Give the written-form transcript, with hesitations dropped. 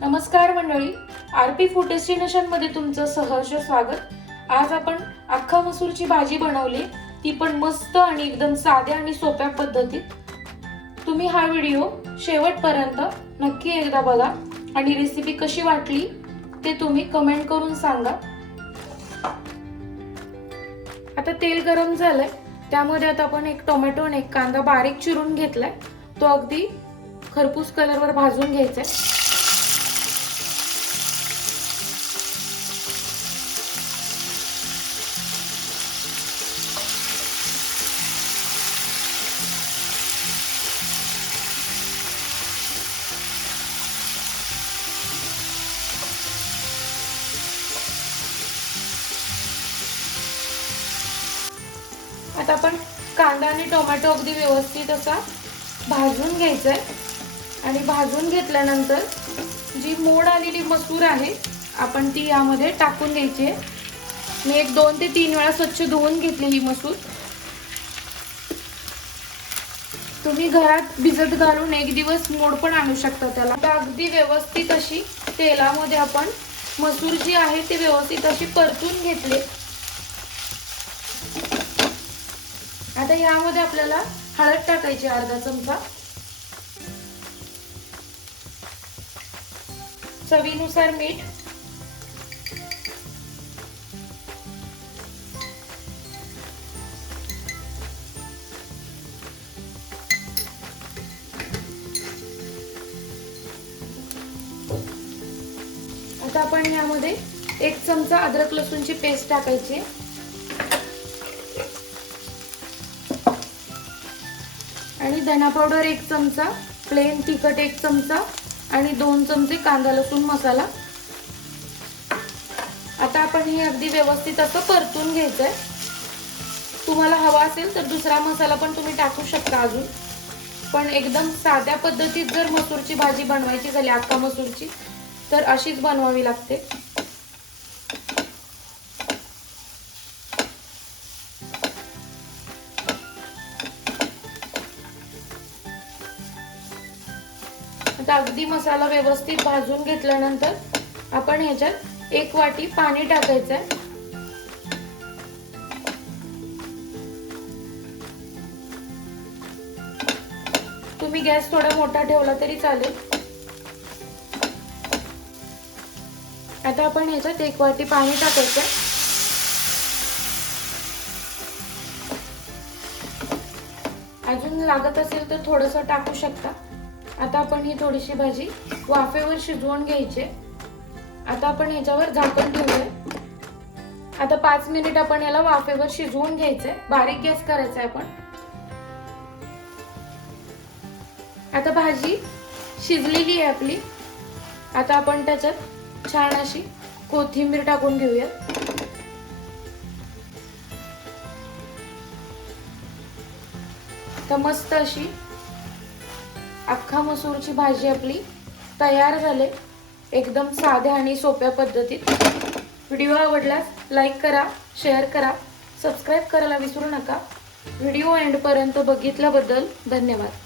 नमस्कार मंडळी, RP food destination मध्ये तुमचं सहर्ष स्वागत। आज आपण अख्खा मसूरची भाजी बनवली, ती पण मस्त आणि एकदम साध्या आणि सोप्या पद्धतीत। तुम्ही हा व्हिडिओ शेवटपर्यंत नक्की एकदा बघा आणि रेसिपी कशी वाटली ते तुम्ही कमेंट करून सांगा। आता तेल गरम झालंय, त्यामध्ये आता आपण एक टोमॅटो आणि एक कांदा बारीक चिरून घेतलाय, तो अगदी खरपूस कलरवर भाजून घ्यायचा आहे। आता आपण कांदा आणि टोमॅटो अगदी व्यवस्थित असा भाजून घ्यायचा आहे आणि भाजून घेतल्यानंतर जी मोड आलेली मसूर आहे आपण ती यामध्ये टाकून घ्यायची आहे। मी एक 2 ते 3 वेळा स्वच्छ धुवून घेतली ही मसूर। तुम्ही घरात भिजत घालून एक दिवस मोड पण आणू शकता त्याला। आता अगदी व्यवस्थित अशी तेलामध्ये आपण मसूर जी आहे ती व्यवस्थित अशी परतून घेतली। आता यामध्ये आपल्याला हळद टाकायची अर्धा चमचा, चवीनुसार मीठ, आता आपण यामध्ये 1 चमचा अद्रक लसूणची पेस्ट टाकायची आणि धना पावडर 1 चमचा, प्लेन तिखट 1 चमचा आणि 2 चमचे कांदा लसूण मसाला। आता आपण हे अगदी व्यवस्थित असं परतून घ्यायचंय। तुम्हाला हवा असेल तर दुसरा मसाला पण तुम्ही टाकू शकता अजून, पण एकदम साध्या पद्धतीत जर मसूरची भाजी बनवायची झाली अख्खा मसूरची तर अशीच बनवावी लागते। आता अगदी मसाला व्यवस्थित भाजून घेतल्यानंतर आपण ह्याच्यात 1 वाटी पाणी टाकायचं आहे। तुम्ही गॅस थोडा मोठा ठेवला तरी चालेल। आता आपण ह्याच्यात 1 वाटी पाणी टाकायचं आहे। अजून लागत असेल तर थोडंसं टाकू शकता। आता आपण ही थोडीशी भाजी वाफेवर शिजवून घ्यायची। आता आपण ह्याच्यावर झाकण ठेवूया। आता 5 मिनिट आपण याला वाफेवर शिजवून घ्यायचंय, बारीक गॅस करायचा आहे आपण। आता भाजी शिजलेली आहे आपली। आता आपण त्याच्यात छान अशी कोथिंबीर टाकून घेऊया। तर मस्त अशी अख्खा मसूरची भाजी आपली तयार झाली, एकदम साध्या आणि सोप्या पद्धतीत। व्हिडिओ आवडल्यास लाईक करा, शेअर करा, सबस्क्राइब करायला विसरू नका। व्हिडिओ एंड पर्यंत बघितल्याबद्दल धन्यवाद।